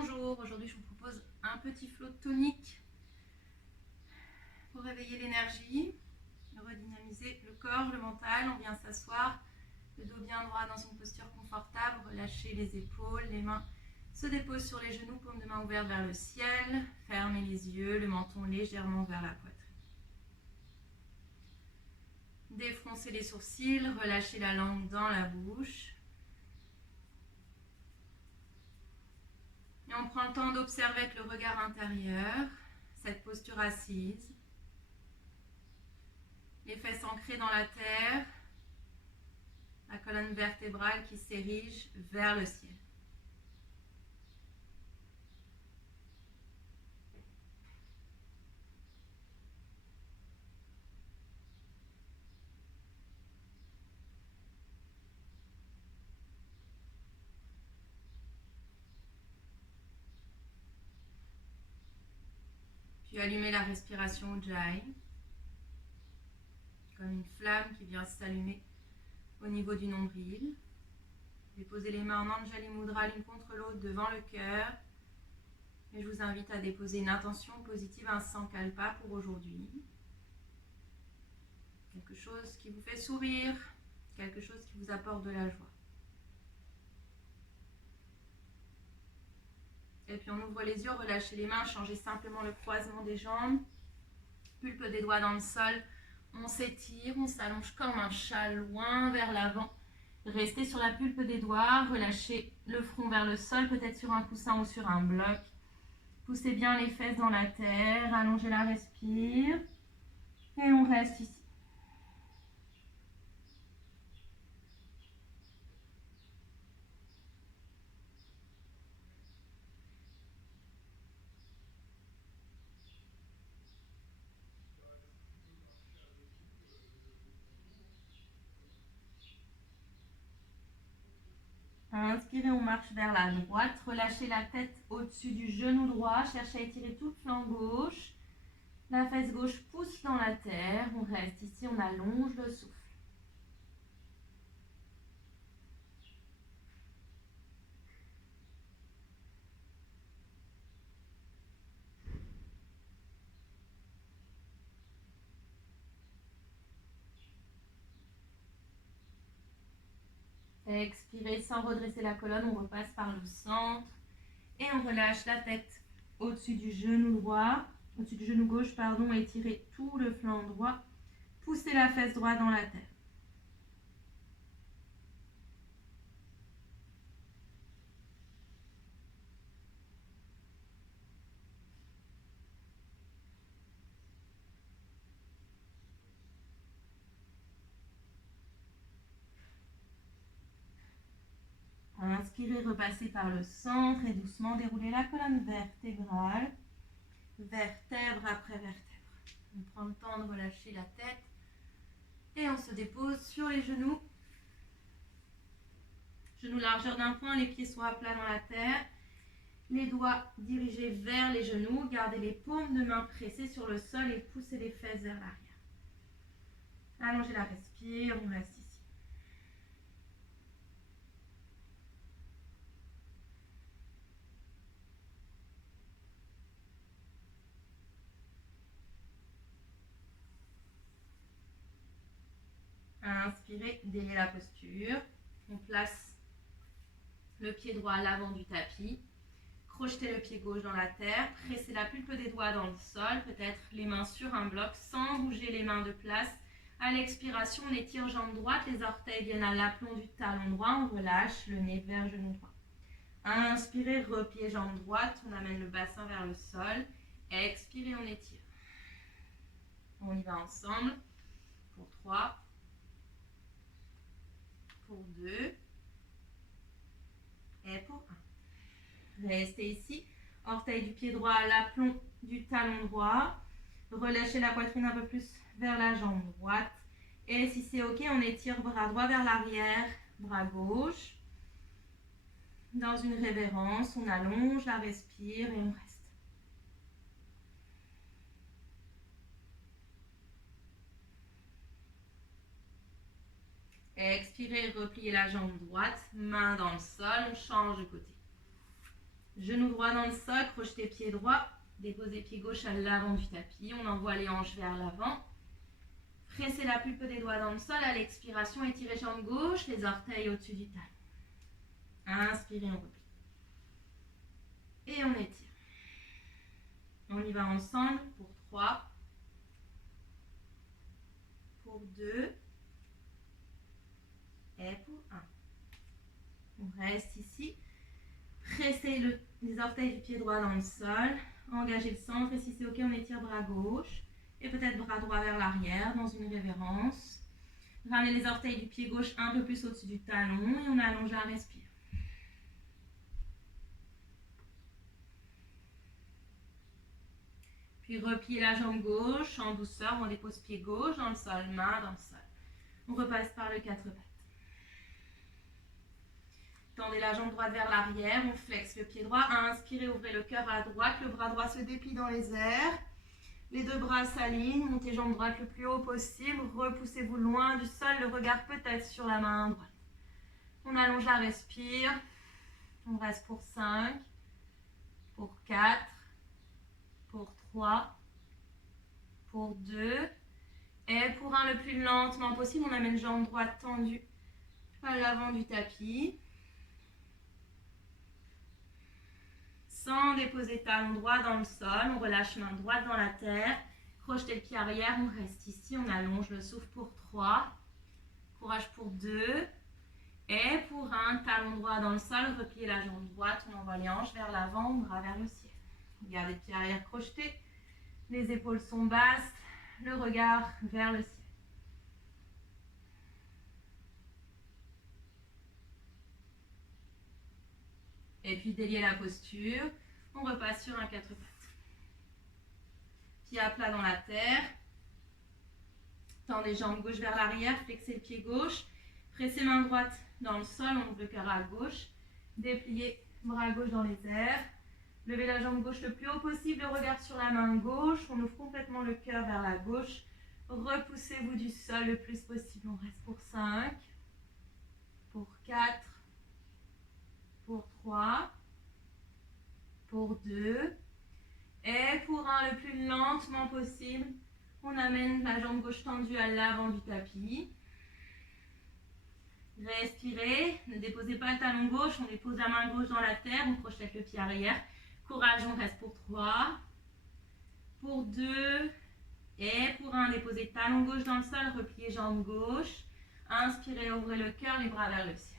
Bonjour, aujourd'hui je vous propose un petit flow tonique pour réveiller l'énergie, redynamiser le corps, le mental. On vient s'asseoir, le dos bien droit dans une posture confortable, relâchez les épaules, les mains se déposent sur les genoux, paumes de main ouvertes vers le ciel, fermez les yeux, le menton légèrement vers la poitrine. Défroncez les sourcils, relâchez la langue dans la bouche. Et on prend le temps d'observer avec le regard intérieur cette posture assise. Les fesses ancrées dans la terre, la colonne vertébrale qui s'érige vers le ciel. Puis allumez la respiration Ujjayi, comme une flamme qui vient s'allumer au niveau du nombril. Déposez les mains en Anjali Mudra l'une contre l'autre devant le cœur. Et je vous invite à déposer une intention positive, un sankalpa pour aujourd'hui. Quelque chose qui vous fait sourire, quelque chose qui vous apporte de la joie. Et puis on ouvre les yeux, relâchez les mains, changez simplement le croisement des jambes. Pulpe des doigts dans le sol. On s'étire, on s'allonge comme un chat loin vers l'avant. Restez sur la pulpe des doigts, relâchez le front vers le sol, peut-être sur un coussin ou sur un bloc. Poussez bien les fesses dans la terre, allongez la respire. Et on reste ici. Inspirez, on marche vers la droite. Relâchez la tête au-dessus du genou droit. Cherchez à étirer tout le flanc gauche. La fesse gauche pousse dans la terre. On reste ici, on allonge le souffle. Expirez sans redresser la colonne, on repasse par le centre. Et on relâche la tête au-dessus du genou droit, au-dessus du genou gauche, pardon, étirez tout le flanc droit. Poussez la fesse droite dans la terre. Inspirez, repassez par le centre et doucement déroulez la colonne vertébrale, vertèbre après vertèbre. On prend le temps de relâcher la tête et on se dépose sur les genoux. Genoux largeur d'un point, les pieds sont à plat dans la terre. Les doigts dirigés vers les genoux. Gardez les paumes de main pressées sur le sol et poussez les fesses vers l'arrière. Allongez la respire, on reste ici. Inspirez, déliez la posture. On place le pied droit à l'avant du tapis. Crochetez le pied gauche dans la terre. Pressez la pulpe des doigts dans le sol. Peut-être les mains sur un bloc sans bouger les mains de place. À l'expiration, on étire jambe droite. Les orteils viennent à l'aplomb du talon droit. On relâche le nez vers genou droit. Inspirez, repliez jambe droite. On amène le bassin vers le sol. Expirez, on étire. On y va ensemble. Pour 3. Pour 2 et pour 1. Restez ici. Orteil du pied droit à l'aplomb du talon droit. Relâchez la poitrine un peu plus vers la jambe droite. Et si c'est ok, on étire bras droit vers l'arrière, bras gauche. Dans une révérence, on allonge la respire et on reste. Expirez, repliez la jambe droite, main dans le sol, on change de côté. Genou droit dans le sol, crochetez pied droit, déposez pied gauche à l'avant du tapis. On envoie les hanches vers l'avant. Pressez la pulpe des doigts dans le sol. À l'expiration, étirez jambe gauche, les orteils au-dessus du talon. Inspirez, on replie. Et on étire. On y va ensemble pour 3, pour 2 et pour 1. On reste ici. Pressez les orteils du pied droit dans le sol. Engagez le centre et si c'est ok, on étire bras gauche et peut-être bras droit vers l'arrière dans une révérence. Ramenez les orteils du pied gauche un peu plus au-dessus du talon et on allonge la respire. Puis repliez la jambe gauche en douceur, on dépose pied gauche dans le sol, main dans le sol. On repasse par le 4 pattes. Tendez la jambe droite vers l'arrière, on flexe le pied droit. Inspirez, ouvrez le cœur à droite, le bras droit se déplie dans les airs. Les deux bras s'alignent, montez jambe droite le plus haut possible. Repoussez-vous loin du sol, le regard peut-être sur la main droite. On allonge la respire. On reste pour 5, pour 4, pour 3, pour 2. Et pour 1, le plus lentement possible, on amène jambe droite tendue à l'avant du tapis. Sans déposer talon droit dans le sol, on relâche main droite dans la terre. Crochetez le pied arrière, on reste ici, on allonge le souffle pour 3. Courage pour 2. Et pour 1, talon droit dans le sol, repliez la jambe droite, on envoie les hanches vers l'avant, bras vers le ciel. Gardez le pied arrière crocheté, les épaules sont basses, le regard vers le ciel. Et puis déliez la posture, on repasse sur un 4 pattes. Pied à plat dans la terre. Tendez jambes gauche vers l'arrière, flexez le pied gauche. Pressez main droite dans le sol, on ouvre le cœur à gauche. Dépliez bras gauche dans les airs. Levez la jambe gauche le plus haut possible, le regard sur la main gauche. On ouvre complètement le cœur vers la gauche. Repoussez-vous du sol le plus possible. On reste pour 5, pour 4, pour 3, pour 2 et pour 1, le plus lentement possible, on amène la jambe gauche tendue à l'avant du tapis. Respirez, ne déposez pas le talon gauche, on dépose la main gauche dans la terre, on projette le pied arrière. Courage, on reste pour 3, pour 2 et pour 1, déposez talon gauche dans le sol, repliez jambe gauche. Inspirez, ouvrez le cœur, les bras vers le ciel.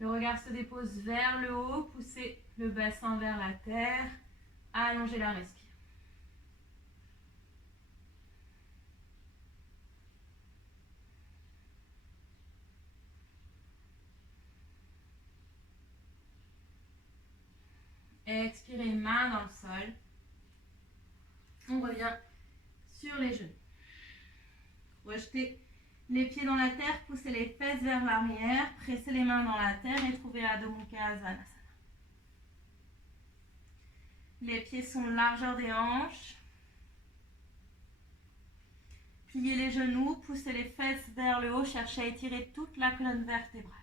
Le regard se dépose vers le haut, poussez le bassin vers la terre, allongez la respire. Expirez, main dans le sol. On revient sur les genoux. Rejetez les pieds dans la terre, poussez les fesses vers l'arrière, pressez les mains dans la terre et trouvez Adho Mukha Svanasana. Les pieds sont largeur des hanches. Pliez les genoux, poussez les fesses vers le haut, cherchez à étirer toute la colonne vertébrale.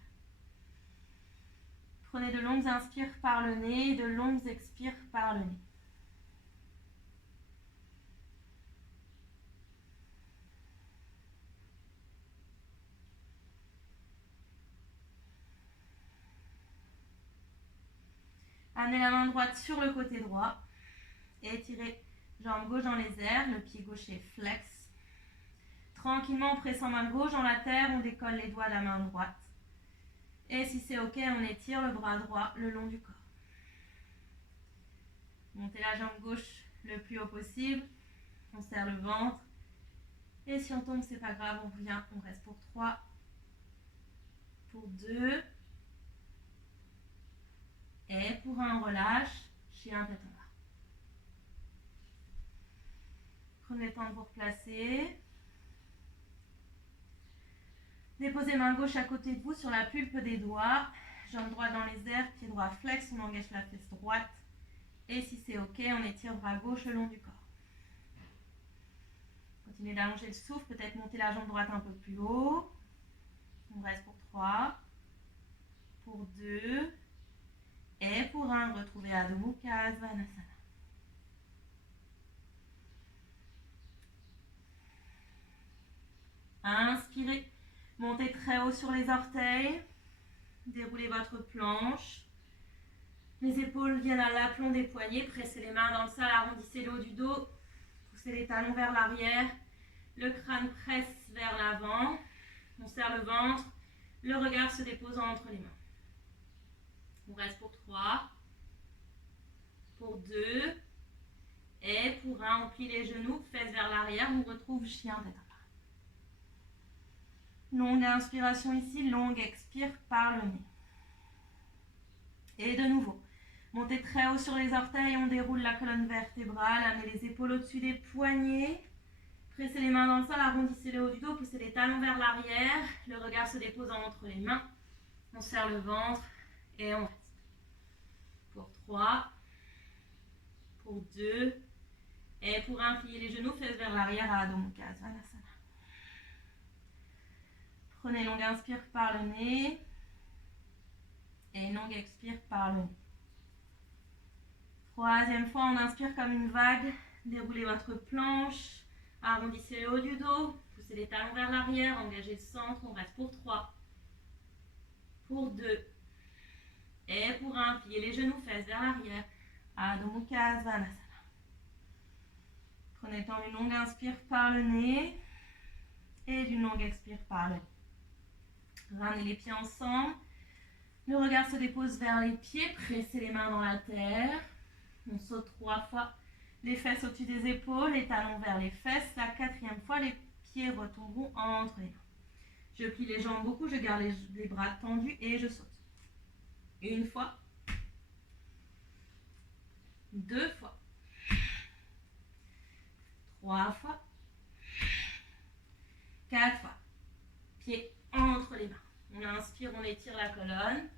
Prenez de longues inspires par le nez et de longues expires par le nez. Amenez la main droite sur le côté droit et étirez jambe gauche dans les airs, le pied gauche est flex. Tranquillement, en pressant main gauche dans la terre, on décolle les doigts de la main droite. Et si c'est ok, on étire le bras droit le long du corps. Montez la jambe gauche le plus haut possible. On serre le ventre. Et si on tombe, c'est pas grave, on revient. On reste pour 3, pour 2. Et pour 1, on relâche. Chien tête en bas. Prenez le temps de vous replacer. Déposez main gauche à côté de vous sur la pulpe des doigts. Jambe droite dans les airs, pied droit flex. On engage la fesse droite. Et si c'est ok, on étire bras gauche le long du corps. Continuez d'allonger le souffle. Peut-être monter la jambe droite un peu plus haut. On reste pour 3, pour 2 main, retrouvez Adho Mukha Svanasana. Inspirez, montez très haut sur les orteils, déroulez votre planche. Les épaules viennent à l'aplomb des poignets, pressez les mains dans le sol, arrondissez le haut du dos, poussez les talons vers l'arrière, le crâne presse vers l'avant, on serre le ventre, le regard se dépose entre les mains. On reste pour 3, pour 2, et pour 1, on plie les genoux, fesses vers l'arrière, on retrouve chien tête en bas. Longue inspiration ici, longue expire par le nez. Et de nouveau, montez très haut sur les orteils, on déroule la colonne vertébrale, amenez les épaules au-dessus des poignets, pressez les mains dans le sol, arrondissez le haut du dos, poussez les talons vers l'arrière, le regard se dépose entre les mains, on serre le ventre et on reste. Pour 3, pour 2, et pour 1, pliez les genoux, fesses vers l'arrière à Adho Mukha Svanasana. Prenez longue inspire par le nez et longue expire par le nez. Troisième fois, on inspire comme une vague, déroulez votre planche, arrondissez le haut du dos, poussez les talons vers l'arrière, engagez le centre, on reste pour 3, pour 2, et pour 1, pliez les genoux, fesses vers l'arrière, Adho Mukha Svanasana. Prenez le temps d'une longue inspire par le nez et d'une longue expire par le nez. Ramenez les pieds ensemble, le regard se dépose vers les pieds, pressez les mains dans la terre, on saute 3 fois, les fesses au-dessus des épaules, les talons vers les fesses, la 4e fois, les pieds retomberont entre les mains. Je plie les jambes beaucoup, je garde les bras tendus et je saute. 1 fois, 2 fois, 3 fois, 4 fois. Pieds entre les mains. On inspire, on étire la colonne.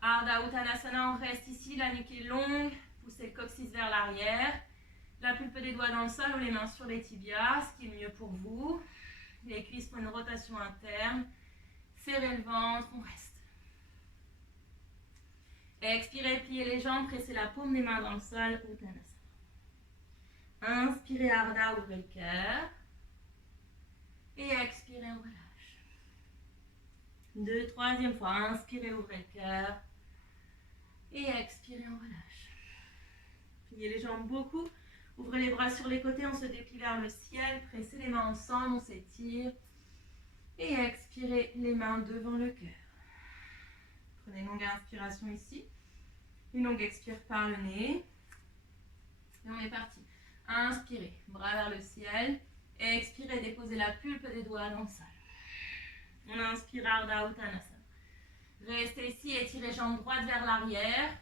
Ardha Uttanasana, on reste ici, la nuque est longue. Poussez le coccyx vers l'arrière. La pulpe des doigts dans le sol ou les mains sur les tibias, ce qui est mieux pour vous. Les cuisses pour une rotation interne. Serrez le ventre, on reste. Expirez, pliez les jambes, pressez la paume des mains dans le sol, Uttanasana. Inspirez, Ardha, ouvrez le cœur. Et expirez, on relâche. 2, 3e fois, inspirez, ouvrez le cœur. Et expirez, on relâche. Pliez les jambes beaucoup. Ouvrez les bras sur les côtés, on se déplie vers le ciel. Pressez les mains ensemble, on s'étire. Et expirez les mains devant le cœur. Prenez une longue inspiration ici. Une longue expire par le nez. Et on est parti. Inspirez, bras vers le ciel. Et expirez, déposez la pulpe des doigts dans le sol. On inspire, Ardha Uttanasana. Restez ici, étirez jambes droites vers l'arrière.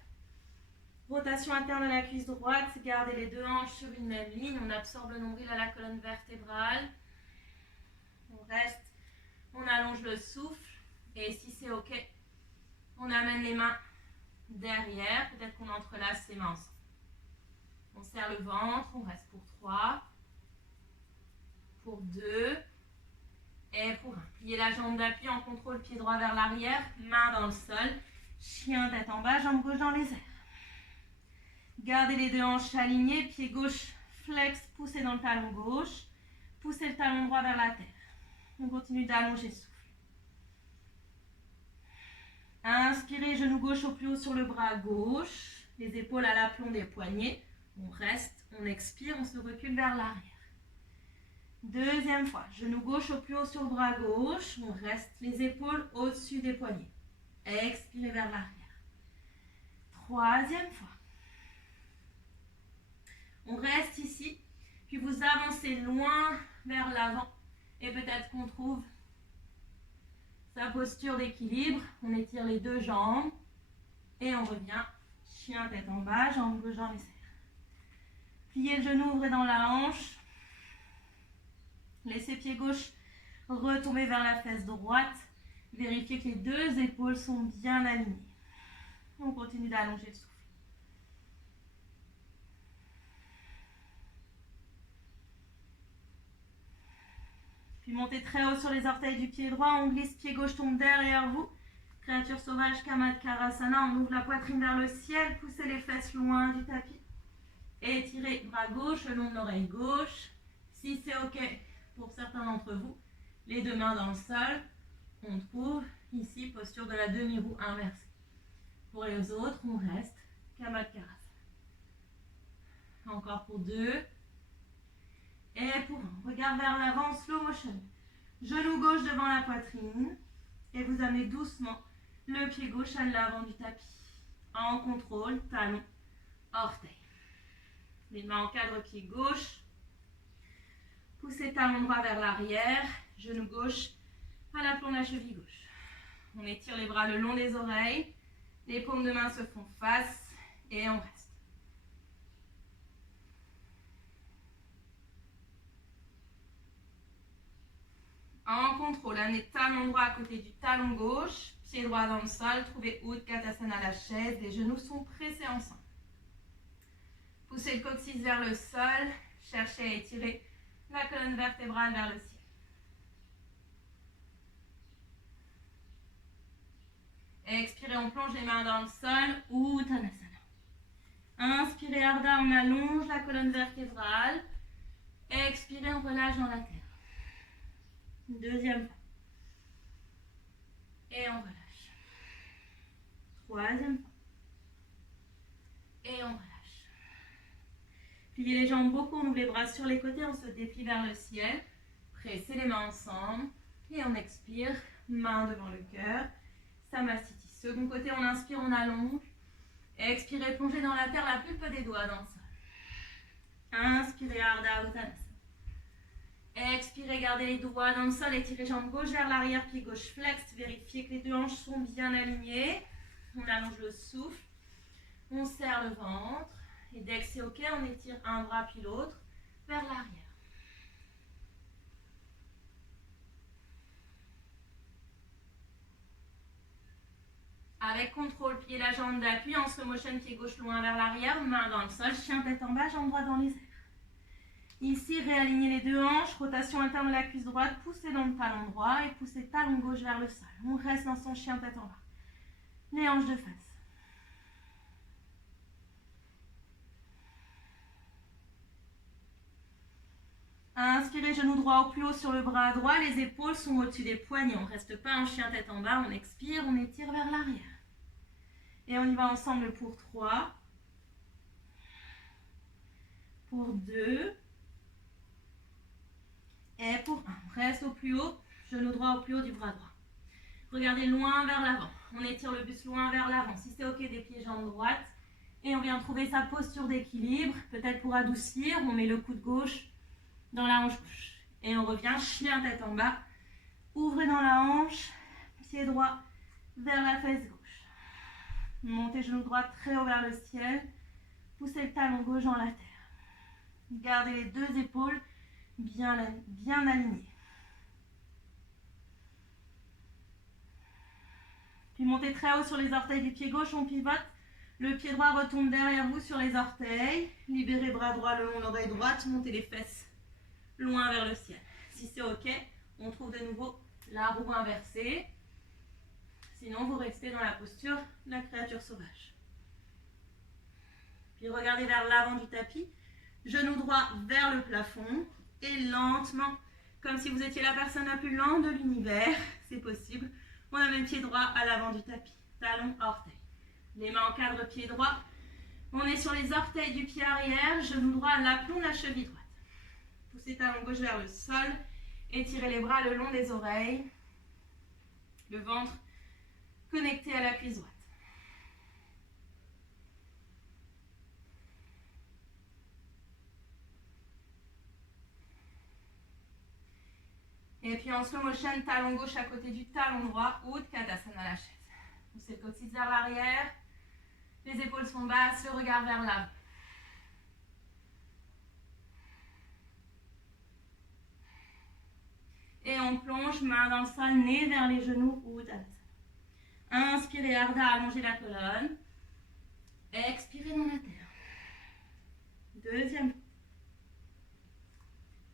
Rotation interne de la cuisse droite, gardez les deux hanches sur une même ligne. On absorbe le nombril à la colonne vertébrale. On reste, on allonge le souffle. Et si c'est OK, on amène les mains derrière. Peut-être qu'on entrelace les mains ensemble. On serre le ventre, on reste pour 3, pour 2, et pour 1. Pliez la jambe d'appui en contrôle, pied droit vers l'arrière, main dans le sol. Chien tête en bas, jambe gauche dans les airs. Gardez les deux hanches alignées, pied gauche flex, poussez dans le talon gauche. Poussez le talon droit vers la terre. On continue d'allonger le souffle. Inspirez, genou gauche au plus haut sur le bras gauche. Les épaules à l'aplomb des poignets. On reste, on expire, on se recule vers l'arrière. 2e fois, genou gauche au plus haut sur le bras gauche. On reste, les épaules au-dessus des poignets. Expirez vers l'arrière. 3e fois. On reste ici, puis vous avancez loin vers l'avant. Et peut-être qu'on trouve sa posture d'équilibre. On étire les deux jambes. Et on revient, chien tête en bas, jambe gauche dans les airs. Pliez le genou, ouvrez dans la hanche. Laissez pied gauche retomber vers la fesse droite. Vérifiez que les deux épaules sont bien alignées. On continue d'allonger le souffle. Puis montez très haut sur les orteils du pied droit. On glisse, pied gauche tombe derrière vous. Créature sauvage, Kamatkarasana. On ouvre la poitrine vers le ciel. Poussez les fesses loin du tapis. Étirez bras gauche le long de l'oreille gauche. Si c'est OK pour certains d'entre vous, les deux mains dans le sol. On trouve ici posture de la demi-roue inversée. Pour les autres, on reste Kamatkarasana. Encore pour 2. Et pour 1. Regard vers l'avant, slow motion. Genou gauche devant la poitrine. Et vous amenez doucement le pied gauche à l'avant du tapis. En contrôle, talon, orteil. Les mains encadrent pied gauche. Poussez talon droit vers l'arrière. Genou gauche à l'aplomb de la cheville gauche. On étire les bras le long des oreilles. Les paumes de main se font face. Et on reste. En contrôle, amenez talon droit à côté du talon gauche, pied droit dans le sol, trouvez Utkatasana la chaise, les genoux sont pressés ensemble. Poussez le coccyx vers le sol, cherchez à étirer la colonne vertébrale vers le ciel. Expirez, on plonge les mains dans le sol, Uttanasana. Inspirez, Ardha, on allonge la colonne vertébrale. Expirez, on relâche dans la terre. Deuxième fois. Et on relâche. Troisième fois. Et on relâche. Pliez les jambes beaucoup, on ouvre les bras sur les côtés, on se déplie vers le ciel. Pressez les mains ensemble. Et on expire, main devant le cœur. Samasthiti. Second côté, on inspire, on allonge. Expirez, plongez dans la terre la pulpe des doigts dans le sol. Inspirez, Ardha Uttanasana. Expirez, gardez les doigts dans le sol, étirez jambes gauche vers l'arrière, pied gauche flex, vérifiez que les deux hanches sont bien alignées. On allonge le souffle, on serre le ventre, et dès que c'est OK, on étire un bras puis l'autre vers l'arrière. Avec contrôle, pliez la jambe d'appui, en slow motion, pied gauche loin vers l'arrière, main dans le sol, chien tête en bas, jambe droite dans les airs. Ici, réalignez les deux hanches, rotation interne de la cuisse droite, poussez dans le talon droit et poussez talon gauche vers le sol. On reste dans son chien tête en bas. Les hanches de face. Inspirez, genou droit au plus haut sur le bras droit, les épaules sont au-dessus des poignets. On ne reste pas en chien tête en bas, on expire, on étire vers l'arrière. Et on y va ensemble pour 3, pour 2, et pour 1. On reste au plus haut, genou droit au plus haut du bras droit. Regardez loin vers l'avant. On étire le buste loin vers l'avant. Si c'est OK, des pieds, jambes droites. Et on vient trouver sa posture d'équilibre. Peut-être pour adoucir, on met le coude gauche dans la hanche gauche. Et on revient, chien tête en bas. Ouvrez dans la hanche, pied droit vers la fesse gauche. Montez genou droit très haut vers le ciel. Poussez le talon gauche dans la terre. Gardez les deux épaules bien alignées. Puis montez très haut sur les orteils du pied gauche, on pivote. Le pied droit retombe derrière vous sur les orteils. Libérez bras droit le long de l'oreille droite. Montez les fesses loin vers le ciel. Si c'est OK, on trouve de nouveau la roue inversée. Sinon, vous restez dans la posture de la créature sauvage. Puis regardez vers l'avant du tapis. Genou droit vers le plafond. Et lentement, comme si vous étiez la personne la plus lente de l'univers, c'est possible. On amène le pied droit à l'avant du tapis. Talon, orteil. Les mains encadrent pied droit. On est sur les orteils du pied arrière. Genou droit à l'aplomb de la cheville droite. Poussez talon gauche vers le sol. Étirez les bras le long des oreilles. Le ventre connecté à la cuisse droite. Et puis en slow motion, talon gauche à côté du talon droit, Utkatasana la chaise. Poussez le coccyx vers l'arrière, les épaules sont basses, le regard vers l'avant. Et on plonge, main dans le sol, nez vers les genoux, Uttanasana. Inspirez, Ardha, allongez la colonne. Expirez dans la terre. Deuxième fois.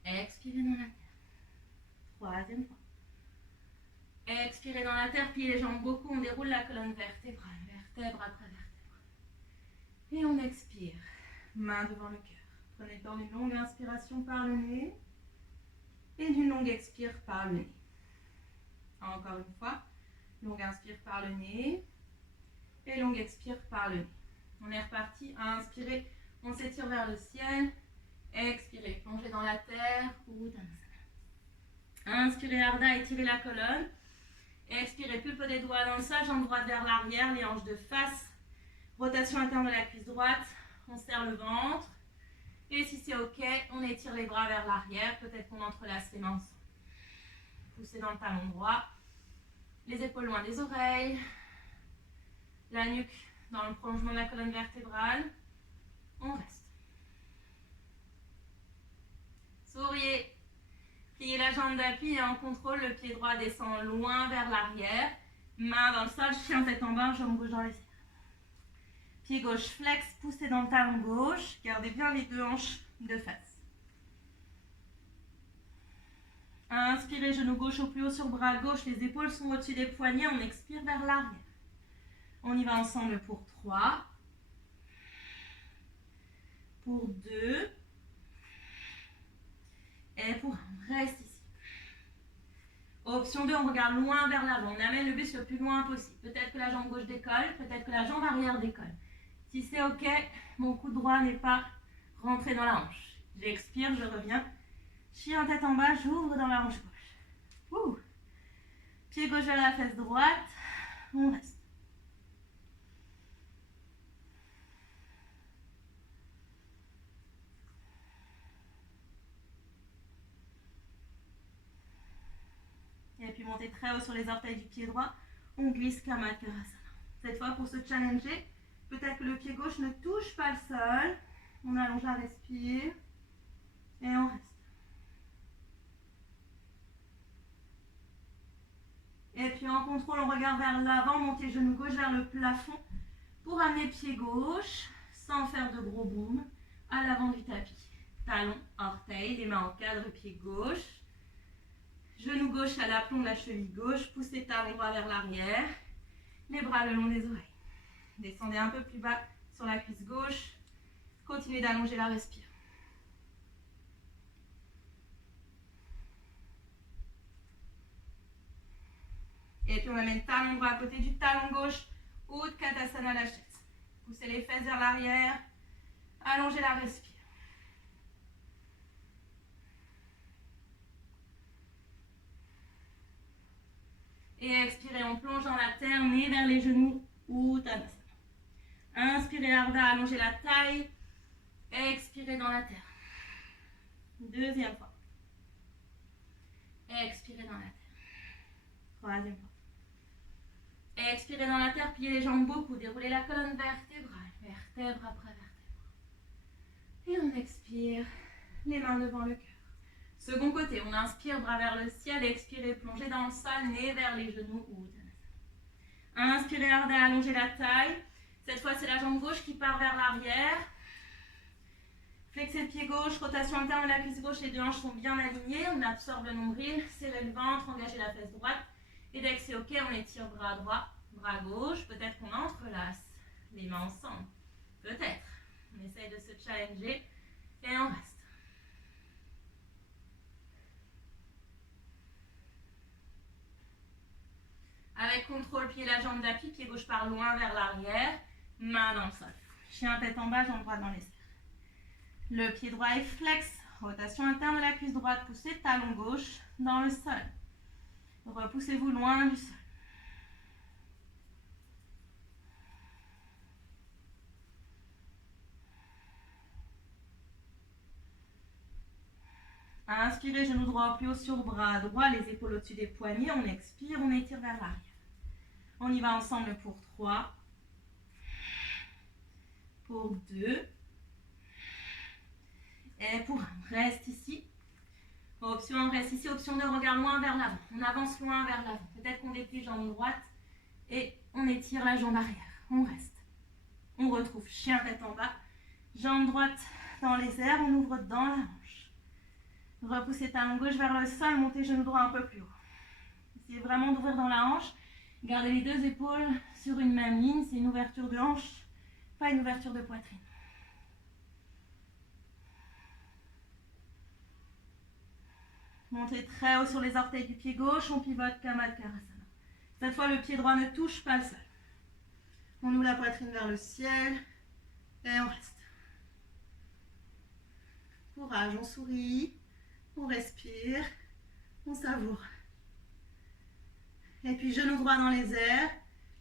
Expirez dans la terre. Troisième fois. Expirez dans la terre, pliez les jambes beaucoup, on déroule la colonne vertébrale, vertèbre après vertèbre. Et on expire, main devant le cœur. Prenez le temps d'une longue inspiration par le nez et d'une longue expire par le nez. Encore une fois, longue inspire par le nez et longue expire par le nez. On est reparti, inspirez, on s'étire vers le ciel, expirez, plongez dans la terre, Uttanasana. Inspirez Ardha, étirez la colonne. Expirez, pulpe des doigts dans le sol, jambe droite vers l'arrière, les hanches de face. Rotation interne de la cuisse droite, on serre le ventre. Et si c'est ok, on étire les bras vers l'arrière, peut-être qu'on entrelace les mains ensemble. Poussez dans le talon droit, les épaules loin des oreilles, la nuque dans le prolongement de la colonne vertébrale. On reste. Souriez. Pliez la jambe d'appui et en contrôle, le pied droit descend loin vers l'arrière. Main dans le sol, chien tête en bas, jambe gauche dans les airs. Pied gauche flex, poussez dans le talon gauche. Gardez bien les deux hanches de face. Inspirez, genou gauche au plus haut sur bras gauche. Les épaules sont au-dessus des poignets. On expire vers l'arrière. On y va ensemble pour 3. Pour 2. Et pour 1. Reste ici. Option 2, on regarde loin vers l'avant. On amène le buste le plus loin possible. Peut-être que la jambe gauche décolle, peut-être que la jambe arrière décolle. Si c'est ok, mon coude droit n'est pas rentré dans la hanche. J'expire, je reviens. Chien tête en bas, j'ouvre dans la hanche gauche. Pied gauche vers la fesse droite. On reste. Et puis montez très haut sur les orteils du pied droit. On glisse Kamatkarasana. Cette fois, pour se challenger, peut-être que le pied gauche ne touche pas le sol. On allonge la respire. Et on reste. Et puis en contrôle, on regarde vers l'avant. Montez genou gauche vers le plafond. Pour amener pied gauche, sans faire de gros boom, à l'avant du tapis. Talon, orteil, les mains en cadre, pied gauche. Genou gauche à l'aplomb de la cheville gauche, poussez talon droit vers l'arrière, les bras le long des oreilles. Descendez un peu plus bas sur la cuisse gauche, continuez d'allonger la respire. Et puis on amène talon droit à côté du talon gauche, Utkatasana la chaise. Poussez les fesses vers l'arrière, allongez la respire. Et expirez, on plonge dans la terre, nez vers les genoux, Uttanasana. Inspirez Ardha, allongez la taille. Expirez dans la terre. Deuxième fois. Expirez dans la terre. Troisième fois. Expirez dans la terre, pliez les jambes beaucoup, déroulez la colonne vertébrale, vertèbre après vertèbre. Et on expire, les mains devant le cœur. Second côté, on inspire, bras vers le ciel, expirez, plongez dans le sol, nez vers les genoux, Uttanasana. Inspirez, Ardha, allongez la taille. Cette fois, c'est la jambe gauche qui part vers l'arrière. Flexez le pied gauche, rotation interne de la cuisse gauche, les deux hanches sont bien alignées. On absorbe le nombril, serrez le ventre, engagez la fesse droite. Et dès que c'est ok, on étire bras droit, bras gauche. Peut-être qu'on entrelace les mains ensemble. Peut-être. On essaye de se challenger et on reste. Avec contrôle, pliez la jambe d'appui, pied gauche part loin vers l'arrière, main dans le sol. Chien tête en bas, jambe droite dans les airs. Le pied droit est flex, rotation interne de la cuisse droite, poussez talon gauche dans le sol. Repoussez-vous loin du sol. Inspirez, genou droit au plus haut sur bras droit, les épaules au-dessus des poignets. On expire, on étire vers l'arrière. On y va ensemble pour 3, pour 2, et pour 1. Reste ici. Option 1, reste ici. Option 2, regarde loin vers l'avant. On avance loin vers l'avant. Peut-être qu'on déplie jambe droite et on étire la jambe arrière. On reste. On retrouve chien tête en bas. Jambe droite dans les airs. On ouvre dans la hanche. Repoussez talon gauche vers le sol. Montez genou droit un peu plus haut. Essayez vraiment d'ouvrir dans la hanche. Gardez les deux épaules sur une même ligne. C'est une ouverture de hanche, pas une ouverture de poitrine. Montez très haut sur les orteils du pied gauche. On pivote Kamadkarasana. Cette fois, le pied droit ne touche pas le sol. On ouvre la poitrine vers le ciel et on reste. Courage, on sourit, on respire, on savoure. Et puis genou droit dans les airs,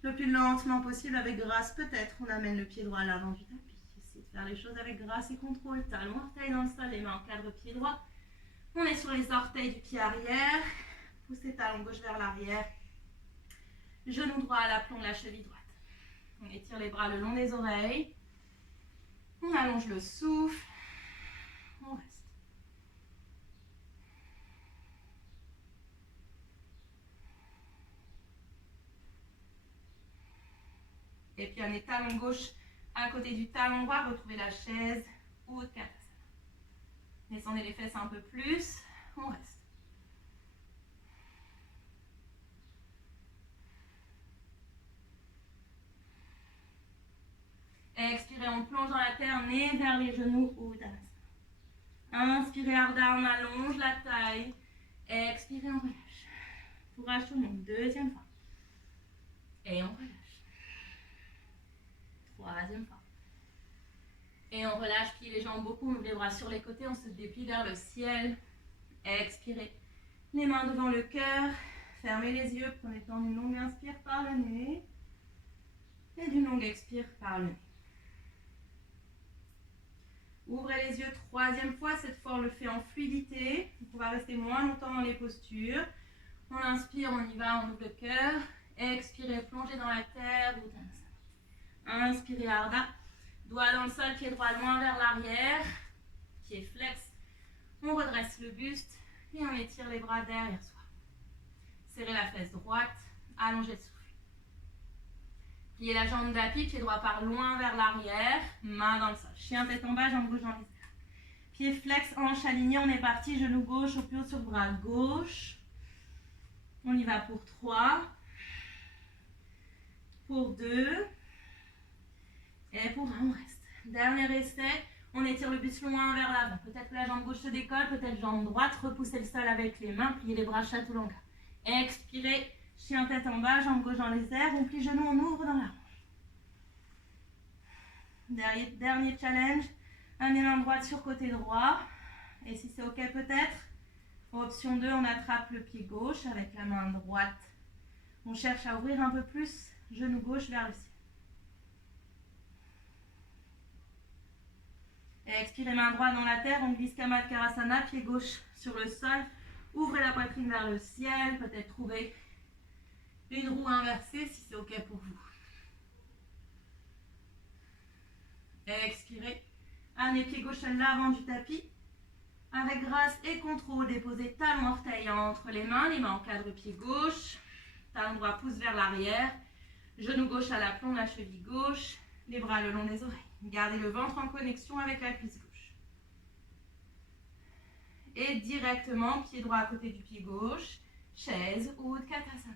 le plus lentement possible avec grâce peut-être. On amène le pied droit à l'avant du tapis. Essayez de faire les choses avec grâce et contrôle. Talon, orteil dans le sol, les mains en cadre pied droit. On est sur les orteils du pied arrière. Poussez talon gauche vers l'arrière. Genou droit à l'aplomb de la cheville droite. On étire les bras le long des oreilles. On allonge le souffle. On reste. Et puis un talon gauche à côté du talon droit. Retrouvez la chaise ou Utkatasana. Descendez les fesses un peu plus. On reste. Expirez, on plonge dans la terre, nez vers les genoux ou Uttanasana. Inspirez, Ardha, on allonge la taille. Expirez, on relâche. Courage tout le monde. Deuxième fois. Et on relâche. Troisième fois. Et on relâche, plie les jambes beaucoup, on ouvre les bras sur les côtés, on se déplie vers le ciel. Expirez. Les mains devant le cœur. Fermez les yeux, prenez le temps d'une longue inspire par le nez. Et d'une longue expire par le nez. Ouvrez les yeux, troisième fois, cette fois on le fait en fluidité. Donc on va rester moins longtemps dans les postures. On inspire, on y va, on ouvre le cœur. Expirez, plongez dans la terre. Inspirez, Ardha. Doigt dans le sol, pied droit loin vers l'arrière. Pied flex. On redresse le buste et on étire les bras derrière soi. Serrez la fesse droite, allongez le souffle. Pliez la jambe d'appui, pied droit par loin vers l'arrière, main dans le sol. Chien tête en bas, jambe gauche dans les airs. Pied flex, hanche alignée, on est parti. Genou gauche au plus haut sur le bras gauche. On y va pour 3. Pour 2. Et pour 1, on reste. Dernier essai, on étire le buste loin vers l'avant. Peut-être que la jambe gauche se décolle, peut-être jambe droite. Repoussez le sol avec les mains, pliez les bras chaturanga. Expirez. Chien tête en bas, jambe gauche dans les airs, on plie genou, on ouvre dans la hanche. Dernier challenge, un élan droite sur côté droit. Et si c'est ok peut-être, option 2, on attrape le pied gauche avec la main droite. On cherche à ouvrir un peu plus, genou gauche vers le ciel. Et expirez, main droite dans la terre, on glisse Kamadkarasana, pied gauche sur le sol. Ouvrez la poitrine vers le ciel, peut-être trouver une roue inversée si c'est ok pour vous. Expirez. Amenez pied gauche à l'avant du tapis. Avec grâce et contrôle, déposez talon orteil entre les mains en cadre pied gauche. Talon droit pousse vers l'arrière. Genou gauche à l'aplomb de la cheville gauche. Les bras le long des oreilles. Gardez le ventre en connexion avec la cuisse gauche. Et directement, pied droit à côté du pied gauche. Chaise ou Utkatasana.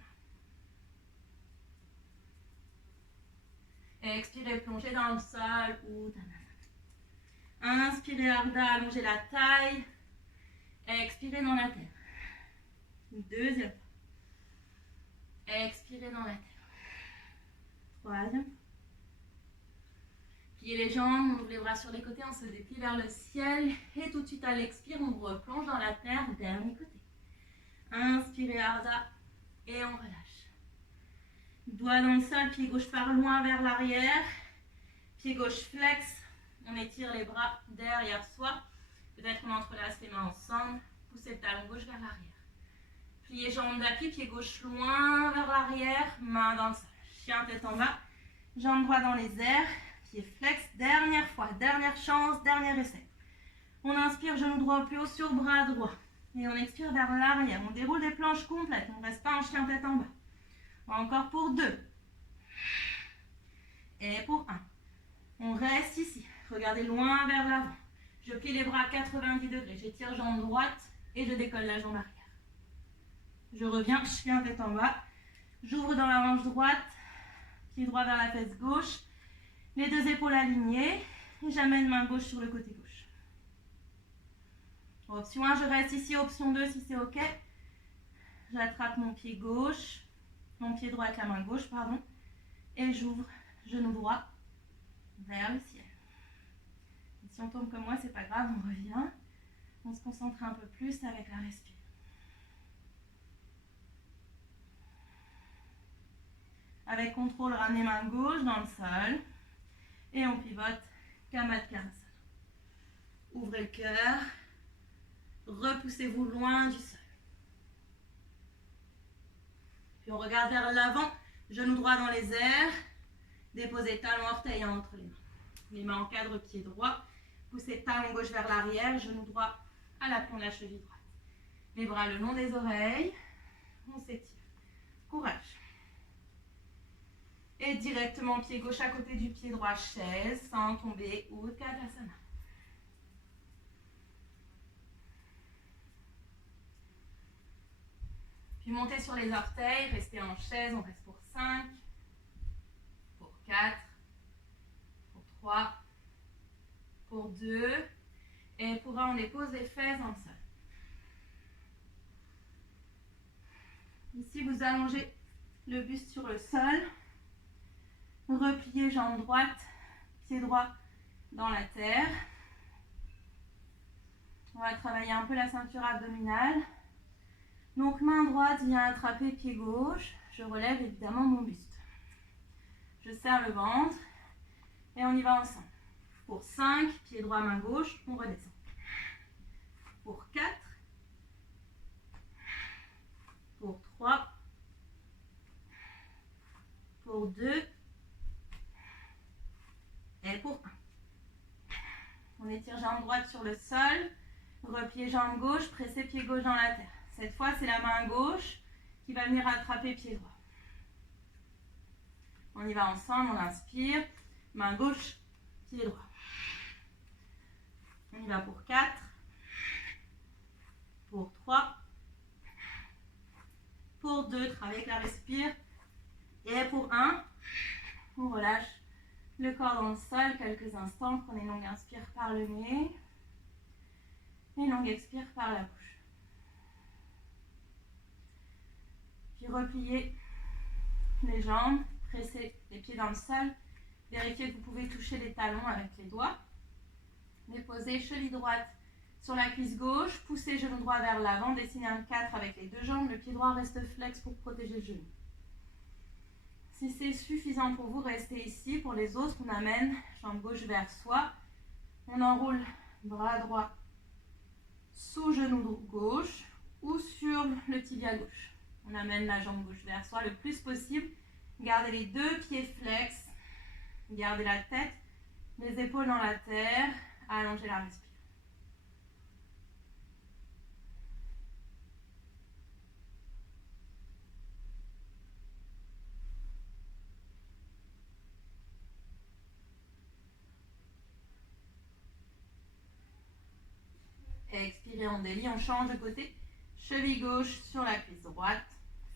Expirez, plongez dans le sol ou Uttanasana. Inspirez, Ardha, allongez la taille. Expirez dans la terre. Deuxième fois. Expirez dans la terre. Troisième. Pliez les jambes, on ouvre les bras sur les côtés, on se déplie vers le ciel. Et tout de suite à l'expire, on replonge dans la terre, dernier côté. Inspirez, Ardha, et on relâche. Doigt dans le sol, pied gauche par loin vers l'arrière. Pied gauche flex. On étire les bras derrière soi. Peut-être qu'on entrelace les mains ensemble. Poussez le talon gauche vers l'arrière. Pliez jambes d'appui, pied gauche loin vers l'arrière. Main dans le sol. Chien tête en bas. Jambe droite dans les airs. Pied flex. Dernière fois. Dernière chance. Dernier essai. On inspire, genou droit au plus haut sur bras droit. Et on expire vers l'arrière. On déroule les planches complètes. On ne reste pas en chien tête en bas. Encore pour 2. Et pour 1. On reste ici. Regardez loin vers l'avant. Je plie les bras à 90 degrés. J'étire jambe droite et je décolle la jambe arrière. Je reviens, chien tête en bas. J'ouvre dans la hanche droite, pied droit vers la fesse gauche. Les deux épaules alignées. Et j'amène main gauche sur le côté gauche. Option 1, je reste ici. Option 2, si c'est OK. J'attrape mon pied gauche, mon pied droit avec la main gauche, pardon. Et j'ouvre, genou droit vers le ciel. Et si on tombe comme moi, c'est pas grave, on revient. On se concentre un peu plus avec la respiration. Avec contrôle, ramenez main gauche dans le sol. Et on pivote, Kamatkarasana. Ouvrez le cœur. Repoussez-vous loin du sol. Puis on regarde vers l'avant, genou droit dans les airs. Déposez talon orteil entre les mains. Les mains encadrent pied droit. Poussez talon gauche vers l'arrière, genou droit à l'aplomb de la cheville droite. Les bras le long des oreilles. On s'étire. Courage. Et directement pied gauche à côté du pied droit, chaise, sans tomber, Utkatasana. Puis montez sur les orteils, restez en chaise, on reste pour 5, pour 4, pour 3, pour 2, et pour 1, on dépose les fesses dans le sol. Ici, vous allongez le buste sur le sol. Repliez jambe droite, pied droit dans la terre. On va travailler un peu la ceinture abdominale. Donc main droite vient attraper pied gauche. Je relève évidemment mon buste. Je serre le ventre et on y va ensemble. Pour 5, pied droit, main gauche, on redescend. Pour 4, pour 3, pour 2, et pour 1. On étire jambe droite sur le sol, repliez jambe gauche, pressez pied gauche dans la terre. Cette fois, c'est la main gauche qui va venir attraper pied droit. On y va ensemble, on inspire, main gauche, pied droit. On y va pour 4, pour 3, pour 2, travaillez avec la respire. Et pour 1, on relâche le corps dans le sol quelques instants. Prenez une longue inspire par le nez et une longue expire par la bouche. Puis repliez les jambes, pressez les pieds dans le sol. Vérifiez que vous pouvez toucher les talons avec les doigts. Déposez cheville droite sur la cuisse gauche. Poussez genou droit vers l'avant. Dessinez un 4 avec les deux jambes. Le pied droit reste flex pour protéger le genou. Si c'est suffisant pour vous, restez ici. Pour les autres, on amène jambe gauche vers soi. On enroule bras droit sous genou gauche ou sur le tibia gauche. On amène la jambe gauche vers soi le plus possible. Gardez les deux pieds flex. Gardez la tête, les épaules dans la terre. Allongez la respiration. Expirez, on délie, on change de côté. Cheville gauche sur la cuisse droite.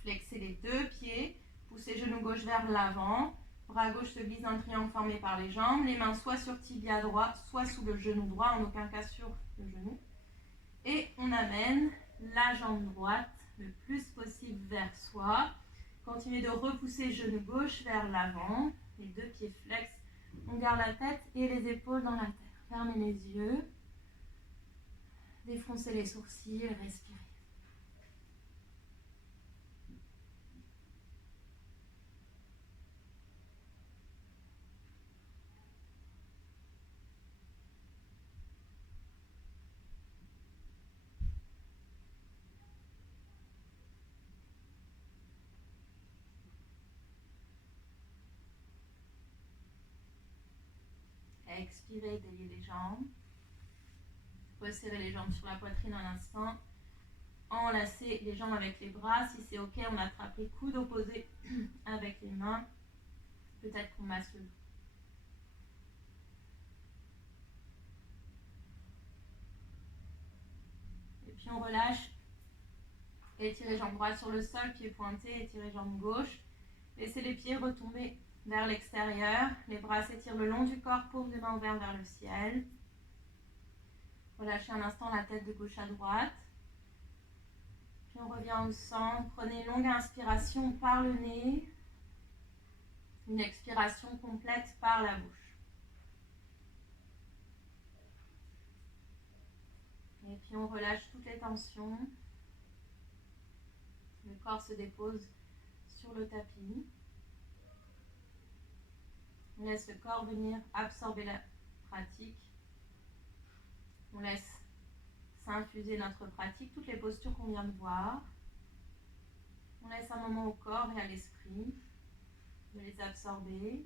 Flexez les deux pieds. Poussez genou gauche vers l'avant. Bras gauche se glisse dans le triangle formé par les jambes. Les mains soit sur tibia droit, soit sous le genou droit, en aucun cas sur le genou. Et on amène la jambe droite le plus possible vers soi. Continuez de repousser genou gauche vers l'avant. Les deux pieds flex. On garde la tête et les épaules dans la terre. Fermez les yeux. Défoncez les sourcils, respirez. Expirez, déliez les jambes. Resserrez les jambes sur la poitrine un instant. Enlacez les jambes avec les bras. Si c'est OK, on attrape les coudes opposés avec les mains. Peut-être qu'on masse le dos. Et puis on relâche Étirez jambe droite sur le sol, pied pointé, étirez jambe gauche. Laissez les pieds retomber vers l'extérieur. Les bras s'étirent le long du corps, paume de main ouverte vers le ciel. Relâchez un instant la tête de gauche à droite. Puis on revient au centre. Prenez une longue inspiration par le nez. Une expiration complète par la bouche. Et puis on relâche toutes les tensions. Le corps se dépose sur le tapis. On laisse le corps venir absorber la pratique. On laisse s'infuser notre pratique, toutes les postures qu'on vient de voir. On laisse un moment au corps et à l'esprit de les absorber,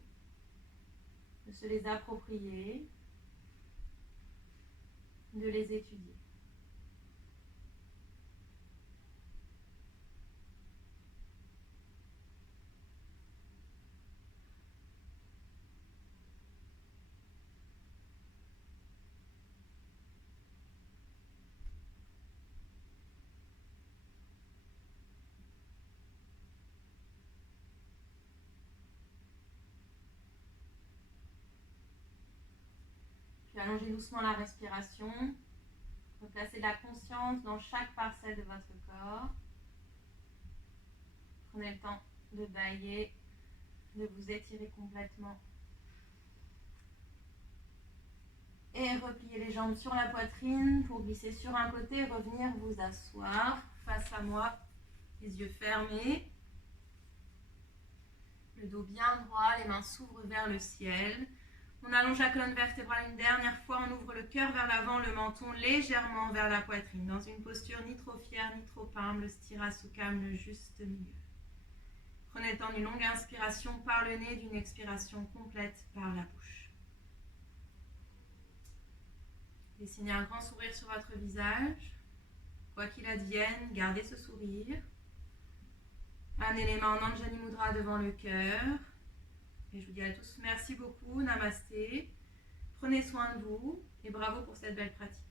de se les approprier, de les étudier. Puis allongez doucement la respiration. Replacez la conscience dans chaque parcelle de votre corps. Prenez le temps de bailler, de vous étirer complètement. Et repliez les jambes sur la poitrine pour glisser sur un côté et revenir vous asseoir face à moi, les yeux fermés. Le dos bien droit, les mains s'ouvrent vers le ciel. On allonge la colonne vertébrale une dernière fois, on ouvre le cœur vers l'avant, le menton légèrement vers la poitrine, dans une posture ni trop fière ni trop humble, Sthirasukam, le juste milieu. Prenez le temps d'une longue inspiration par le nez, d'une expiration complète par la bouche. Dessinez un grand sourire sur votre visage. Quoi qu'il advienne, gardez ce sourire. Amenez les mains en Anjali Mudra devant le cœur. Et je vous dis à tous merci beaucoup, namasté. Prenez soin de vous et bravo pour cette belle pratique.